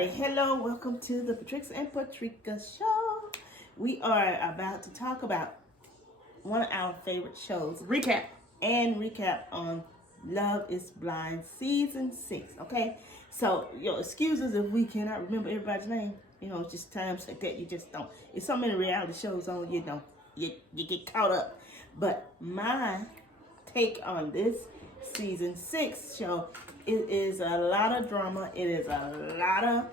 Alrighty, hello, welcome to the Patrix&Patrica show. We are about to talk about one of our favorite shows, recap on Love is Blind Season 6, okay? So, excuse us if we cannot remember everybody's name. It's just times like that, you just don't. It's so many reality shows on, you get caught up. But my take on this Season 6 show, it is a lot of drama. It is a lot of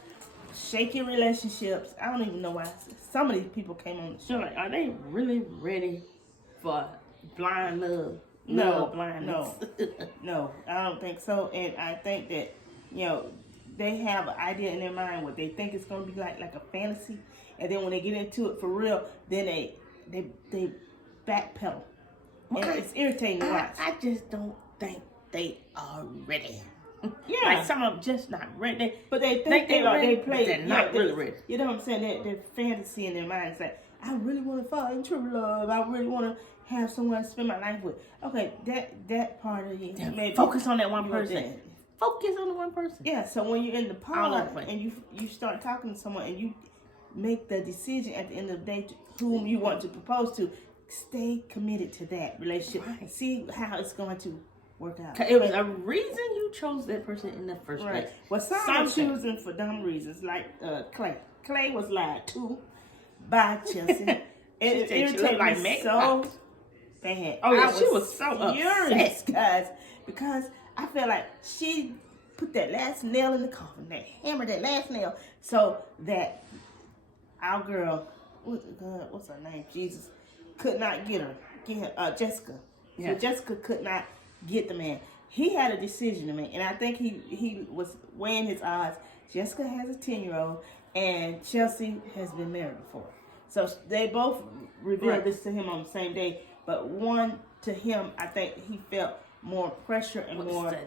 shaky relationships. I don't even know why some of these people came on the show. Like, are they really ready for blind love? No, blindness. no, I don't think so. And I think that, they have an idea in their mind what they think it's going to be like a fantasy. And then when they get into it for real, then they backpedal. And it's irritating to watch. I just don't think they are ready. Yeah. Like some of them just not ready. But they think they are. They play. They're not really ready. You know what I'm saying? Their fantasy in their mind is like, I really want to fall in true love. I really want to have someone to spend my life with. Okay, that part of you. Maybe focus on that one person. Focus on the one person. Yeah. So when you're in the parlor and you start talking to someone and you make the decision at the end of the day to whom you want to propose to, stay committed to that relationship. Right. See how it's going to work out. It was a reason you chose that person in the first place. Well, some are choosing for dumb reasons, like Clay. Clay was lied to by Chelsea. It irritated like me so bad. Oh yeah, she was so furious, guys, because I feel like she put that last nail in the coffin, hammered that last nail, so that our girl, what's her name? Jesus, could not get her, Jessica. Yeah. So Jessica could not get the man. He had a decision to make, and I think he was weighing his odds. Jessica has a 10-year-old, and Chelsea has been married before. So they both revealed this to him on the same day, but one to him, I think he felt more pressure and more the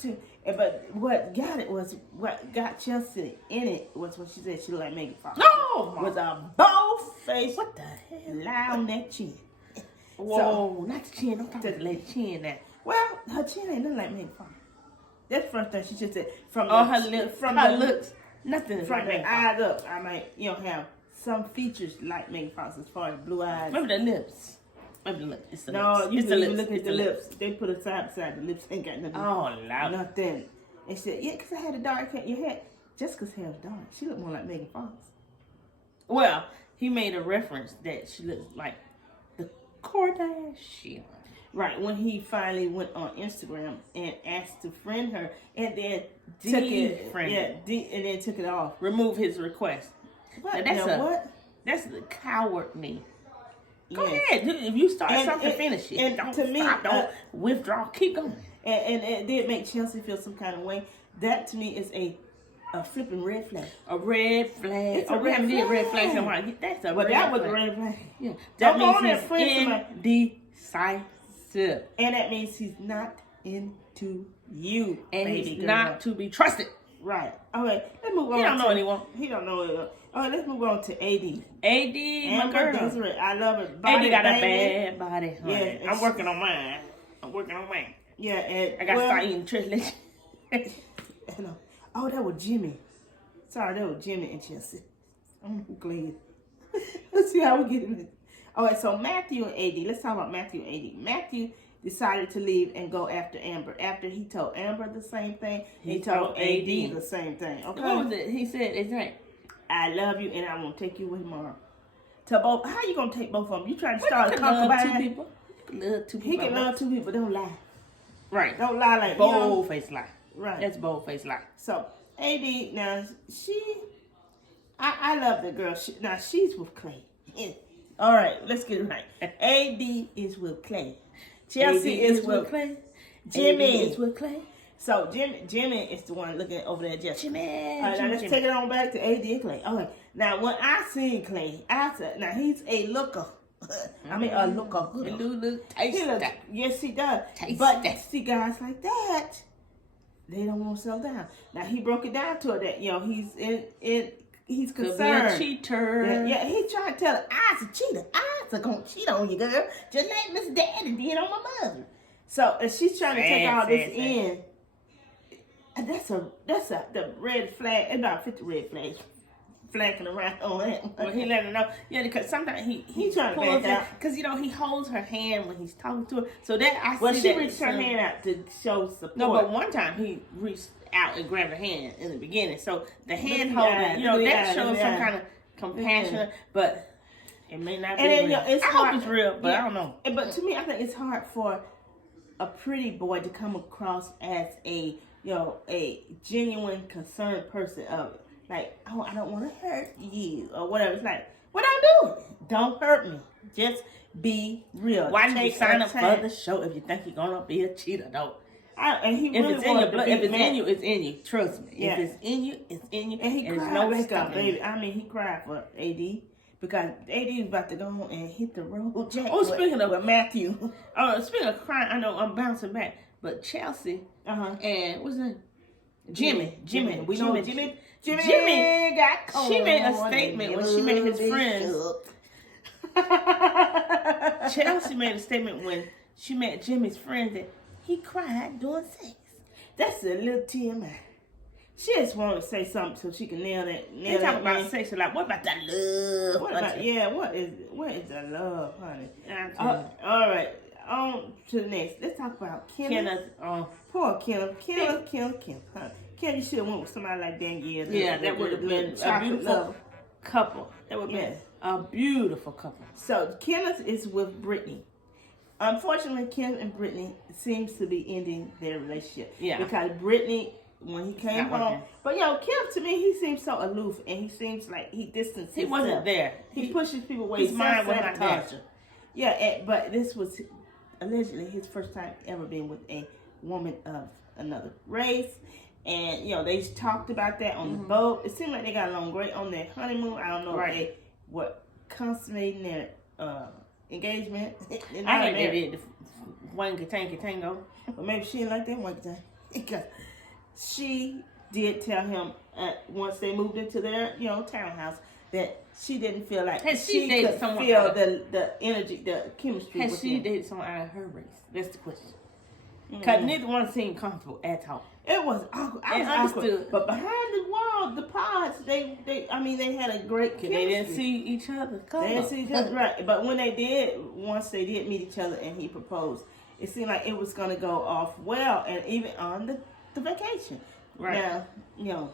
two. But what got Chelsea in it was what she said. She looked like Megan Fox. No, was a bold face. What the hell? Lie on that chin. Whoa, not the chin. Don't talk about the chin now. Well, her chin ain't nothing like Megan Fox. That's the first thing she just said. From her lips, from her looks, nothing. From the eyes up, I might have some features like Megan Fox as far as blue eyes. Maybe the lips. It's the lips. No, you look at the lips. They put it side by side. The lips ain't got nothing. Oh, loud. Nothing. And she said, yeah, because I had a dark hair. Your hair, Jessica's hair was dark. She looked more like Megan Fox. Well, he made a reference that she looks like the Kardashian. Right, when he finally went on Instagram and asked to friend her, and then took it off. Remove his request. What? That's the cowardly. Go ahead. If you start something, finish it. And don't to me, stop, don't withdraw. Keep going. And it did make Chelsea feel some kind of way. That to me is a flipping red flag. A red flag. It's a red flag. That's a red flag. That was a red flag. Yeah. That means he's indecisive. And that means he's not into you, and baby he's girl. not to be trusted. Right. All right. Let's move on. He don't know anyone. He don't know it. All right. Let's move on to AD. My girl. Desiree. I love it. AD got a bad body. Yeah. I'm working on mine. Yeah. And I got to start eating triplets. Oh, that was Jimmy. Sorry, that was Jimmy and Chelsea. I'm glad. Let's see how we get in it. All right. So Matthew and AD. Let's talk about Matthew and AD. Matthew decided to leave and go after Amber. After he told Amber the same thing, he told AD the same thing. Okay. What was it? He said, "It's right. I love you, and I won't take you with tomorrow." To both. How you gonna take both of them? You trying to start a concubine? Two people. Love two people. He can love two people. Don't lie. Right. Don't lie like bold face lie. Right. That's bold face lie. So AD now I love the girl. Now she's with Clay. All right, let's get it right. AD is with Clay. Chelsea is with Clay. Jimmy is with Clay. So Jimmy is the one looking over there. Just Jimmy. All right, now let's take it on back to AD and Clay. Okay. Now when I seen Clay, I said, now he's a looker. I mean a looker. He do look tasty. Yes, he does. Tasty. But see guys like that, they don't want to settle down. Now he broke it down to her that he's concerned. Could be a cheater. Yeah, he tried to tell her, I's a cheater. I's gonna cheat on you, girl. Just like Miss Daddy did on my mother. So she's trying to take all this in. And that's the red flag. It's about 50 red flags flagging around on it. Well, he let her know. Yeah, because sometimes he trying to back out. Because, you know, he holds her hand when he's talking to her. So that I see Well, she that reached her hand out to show support. No, but one time he reached out and grabbed her hand in the beginning. So the hand Look at holding, that, you know, look at that that, shows look some at kind of compassion. But it may not be And then, real. you know, it's I hard. hope it's real, but Yeah. I don't know. But to me, I think it's hard for a pretty boy to come across as a genuine concerned person of like, oh, I don't want to hurt you or whatever. It's like, what I do? Don't hurt me. Just be real. Why did you Take sign a up for time. the show if you think you're gonna be a cheater, though? And he If really it's in your wanted to blood, be if it's mad. in you, it's in you. Trust me. Yeah. If it's in you, it's in you. And he there's cried no like a stopping baby. it. I mean, he cried for AD because AD was about to go on and hit the road jack. Oh, speaking of with Matthew. Speaking of crying, I know I'm bouncing back, but Chelsea and what's his name? Jimmy. We know Jimmy got cold. She made a statement when she met his friends. Chelsea made a statement when she met Jimmy's friends that he cried during sex. That's a little TMI. She just wanted to say something so she can nail that. They talk about sex, so like, what about that love? What is the love, honey? All right, on to the next. Let's talk about Kenneth. Poor Kenneth. Kenneth. Huh? Kenneth, you should have went with somebody like Danielle. Yeah, that would have been a beautiful couple. That would have been a beautiful couple. So Kenneth is with Brittany. Unfortunately, Kenneth and Brittany seems to be ending their relationship. Yeah. Because Brittany, when he came home, but Kenneth to me, he seems so aloof and he seems like he distanced himself. He wasn't there. He pushes people away. His mind was not there. Yeah, but this was allegedly his first time ever being with a woman of another race. And, they talked about that on the boat. It seemed like they got along great on their honeymoon. I don't know if they were consummating their engagement. I think they did the wanky tanky tango. But maybe she didn't like that wanky tank. Because she did tell him once they moved into their, townhouse that she didn't feel like she could feel the energy, the chemistry. Has she dated someone out of her race? That's the question. Because neither one seemed comfortable at all. It was awkward. I was awkward. But behind the wall, the pods, they had a great chemistry. They didn't see each other. They didn't see each other, right. But when once they did meet each other and he proposed, it seemed like it was going to go off well, and even on the vacation. Right. Now,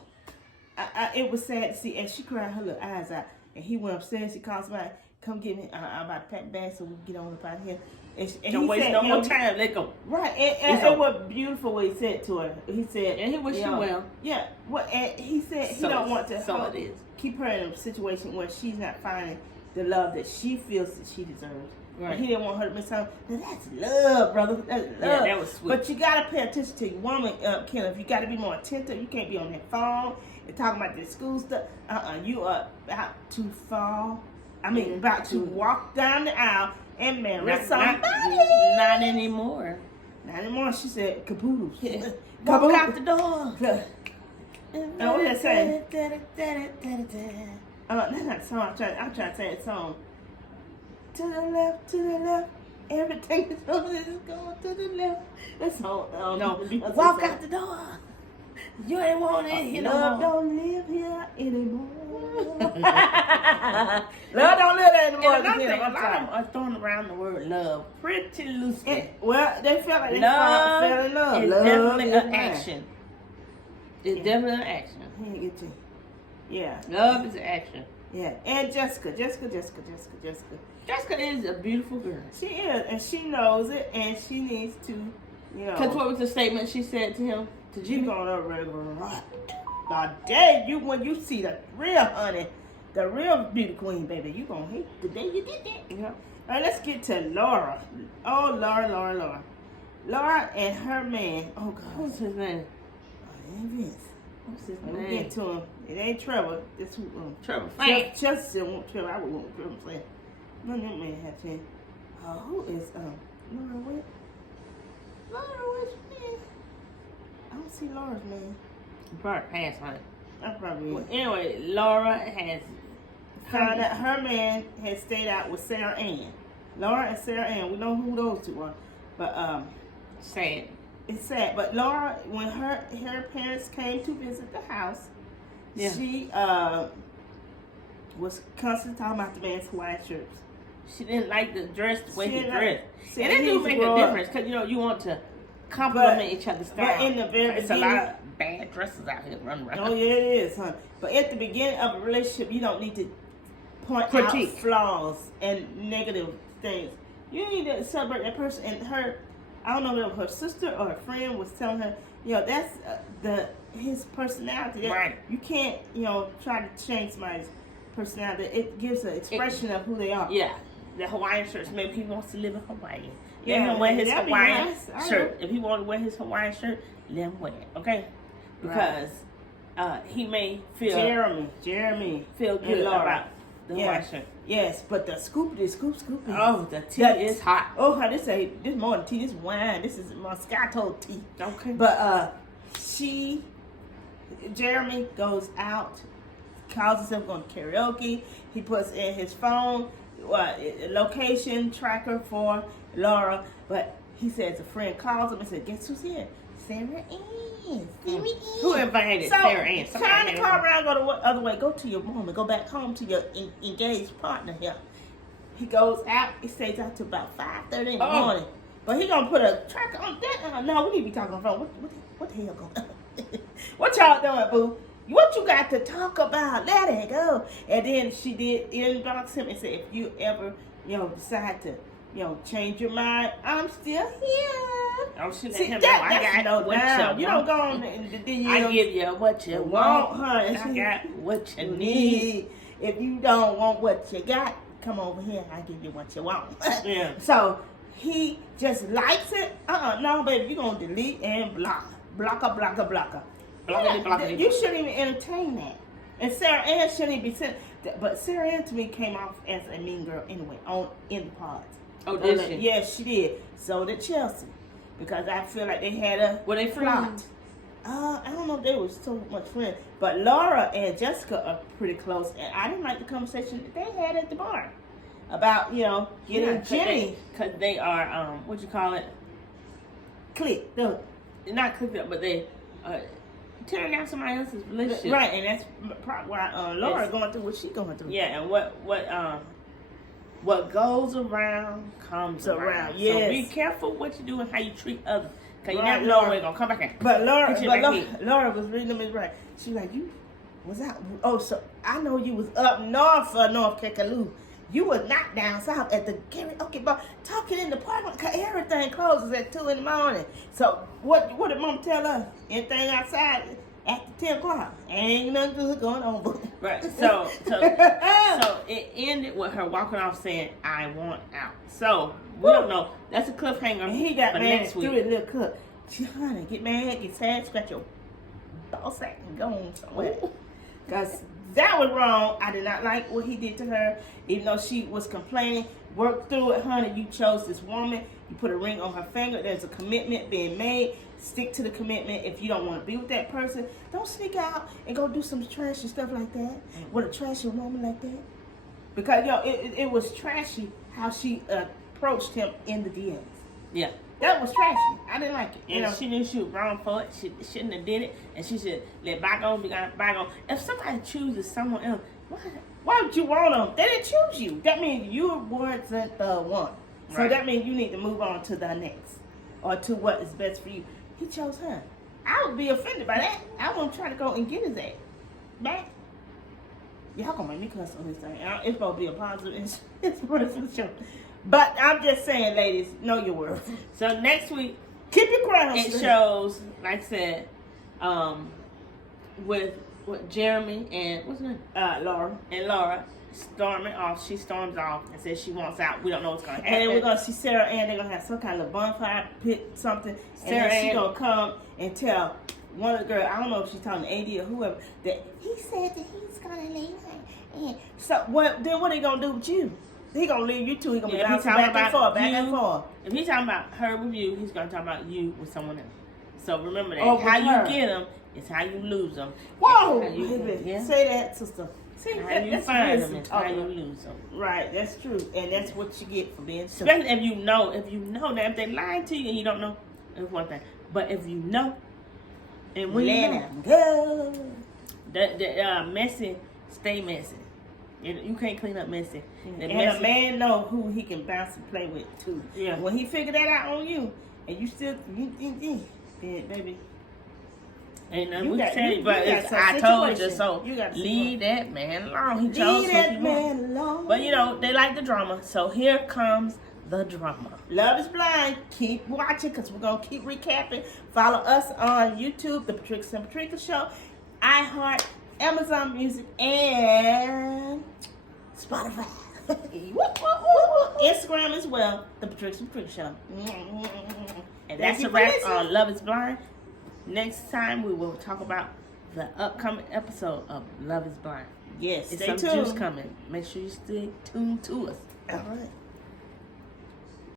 it was sad to see, and she cried her little eyes out, and he went upstairs, she called somebody, come get me, I'm about to pack bags so we can get on up out of here. And don't waste no more time. Let go. Right, and it was beautiful what he said to her. He said, and he wished you well. Yeah, and he said he don't want to keep her in a situation where she's not finding the love that she feels that she deserves. Right. And he didn't want her to miss out. Now that's love, brother. That's love. Yeah, that was sweet. But you gotta pay attention to your woman, Kenneth. You gotta be more attentive. You can't be on that phone and talking about this school stuff. You are about to fall. About to walk down the aisle and marry somebody. Not anymore. Not anymore. She said, caboodle. Walk out the door. And what did I say? That's not the song. I'm trying to say that song. To the left. Everything is going to the left. That's all. No, walk out the door. You ain't want it here no more. Love don't live here anymore. Love don't live there anymore. A lot of them are throwing around the word love pretty loosely. They felt like they fell in love. It's definitely an action. It's definitely an action. Yeah. Love is an action. Yeah. And Jessica. Jessica is a beautiful girl. She is, and she knows it, and she needs to, Because what was the statement she said to him? To Jimmy? Going up regular right. The day when you see the real honey, the real beauty queen, baby, you gonna hate the day you did that. Yeah. All right, let's get to Laura. Oh, Laura. Laura and her man. Oh God, what's his name? Vince. What's his name? We'll get to him. It ain't Trevor. It's who? Trevor. Chelsea still want Trevor. I would want Trevor. Saying, none of them men have to. Who is Laura? What? Laura, what's her name? I don't see Laura's name. Probably passed on it. I probably. Well, anyway, Laura has found out her man had stayed out with Sarah Ann. Laura and Sarah Ann. We know who those two are, but sad. it's sad. But Laura, when her parents came to visit the house, she was constantly talking about the man's Hawaiian shirts. She didn't like the dress, the way he dressed. See, and that do make a difference because you want to compliment each other's style. But in the very it's beginning, a lot of bad dresses out here running around. Oh yeah, it is, honey. But at the beginning of a relationship, you don't need to point out flaws and negative things. You need to celebrate that person. And her, I don't know if her sister or her friend was telling her, that's his personality. Right. You can't, try to change somebody's personality. It gives an expression of who they are. Yeah. The Hawaiian shirts. Maybe he wants to live in Hawaii. Yeah, let him wear his Hawaiian nice. shirt. If he wants to wear his Hawaiian shirt, let him wear it. Okay? Because he may feel Jeremy feel good about the Hawaiian shirt. Yes, but the scoopy. Oh, the tea is hot. Oh, this more than tea. This wine. This is Moscato tea. Okay. But Jeremy goes out, calls himself going to karaoke. He puts in his phone location tracker for Laura, but he says a friend calls him and said, "Guess who's here? Sarah Ann. Who invited Sarah Ann? Turn the car around, go the other way, go to your mom and go back home to your engaged partner here." He goes out. He stays out till about 5:30 in the morning. But he gonna put a tracker on that. No, we need to be talking on the phone. What the hell going on? What y'all doing, boo? What you got to talk about? Let it go. And then she did inbox him and said, if you ever, decide to, change your mind, I'm still here. Oh, she See, him that's I got what down. You don't go on I give you what you want, honey. I got what you need. If you don't want what you got, come over here. I give you what you want. Yeah. So he just likes it. No, baby, you're going to delete and block. Blocker. You shouldn't even entertain that. And Sarah Ann shouldn't be sent. But Sarah Ann to me came off as a mean girl anyway in the pods. Oh, did she? Yes, she did. So did Chelsea. Because I feel like they had a Were they friends? I don't know if they were so much friends. But Laura and Jessica are pretty close. And I didn't like the conversation that they had at the bar. About, getting Jimmy. Because they are, what you call it? Click. Not clicked up, but they tearing down somebody else's relationship. Right, and that's probably why Laura going through what she's going through. Yeah, and what goes around comes around. Yes. So be careful what you do and how you treat others. Because you never know when they're going to come back and But Laura was reading them right. She was like, you was out. Oh, so I know you was up north for North Kakaloo. You was not down south at the karaoke bar talking in the parking lot because everything closes at 2 in the morning. So what did Mom tell us? Anything outside after 10 o'clock. Ain't nothing good going on. Right. So it ended with her walking off saying, I want out. So we don't know. That's a cliffhanger. And he got for mad next week. through his little cut. Honey, get mad, get sad, scratch your ball sack and go on somewhere. Because that was wrong. I did not like what he did to her. Even though she was complaining, work through it, honey. You chose this woman. You put a ring on her finger. There's a commitment being made. Stick to the commitment. If you don't want to be with that person, don't sneak out and go do some trashy stuff like that with a trashy woman like that. Because, it was trashy how she approached him in the DMs. Yeah. That was trashy. I didn't like it. And she knew she was wrong for it. She shouldn't have did it. And she should let bygones be bygones. If somebody chooses someone else, why would you want them? They didn't choose you. That means you weren't the one. So Right. that means you need to move on to the next. Or to what is best for you. He chose her. I would be offended by that. I wouldn't try to go and get his ass back. Y'all gonna make me cuss on this thing. It's supposed to be a positive inspirational show. But I'm just saying, ladies, know your worth. So next week, keep your ground. It shows, like I said, with Jeremy and what's her name? Laura. And Laura storming off. She storms off and says she wants out. We don't know what's going to happen. And then we're going to see Sarah Ann. They're going to have some kind of bonfire pit, something. Sarah Ann, she's going to come and tell one of the girls, I don't know if she's talking to AD or whoever, that he said that he's going to leave her. And so then what are they going to do with you? He going to leave you too. He going to be bouncing back and forth. If he's talking about her with you, he's going to talk about you with someone else. So remember that. Oh, how you get them is how you lose them. Whoa! Yeah. Say that, sister. See, how that's you find them is how talking. you lose them. Right, that's true. And that's what you get for being Especially if you know that if they lying to you and you don't know, it's one thing. But if you know, and when let you know, him go. the messy stay messy. You can't clean up messy. And a man know who he can bounce and play with too. Yeah. When he figure that out on you, and you still, then baby. And You we got- said, you but got it's, some I told you situation. so. You got Leave that man alone. He chose Leave who he that want. man alone. But you know they like the drama, so here comes the drama. Love is Blind. Keep watching because we're going to keep recapping. Follow us on YouTube, The Patrix&Patrica Show, iHeart, Amazon Music, and Spotify. Instagram as well, The Patrix&Patrica Show. And Thank that's you a for wrap listening. on Love is Blind. Next time we will talk about the upcoming episode of Love is Blind. Yes, It's stay some tuned. juice coming. Make sure you stay tuned to us. All right.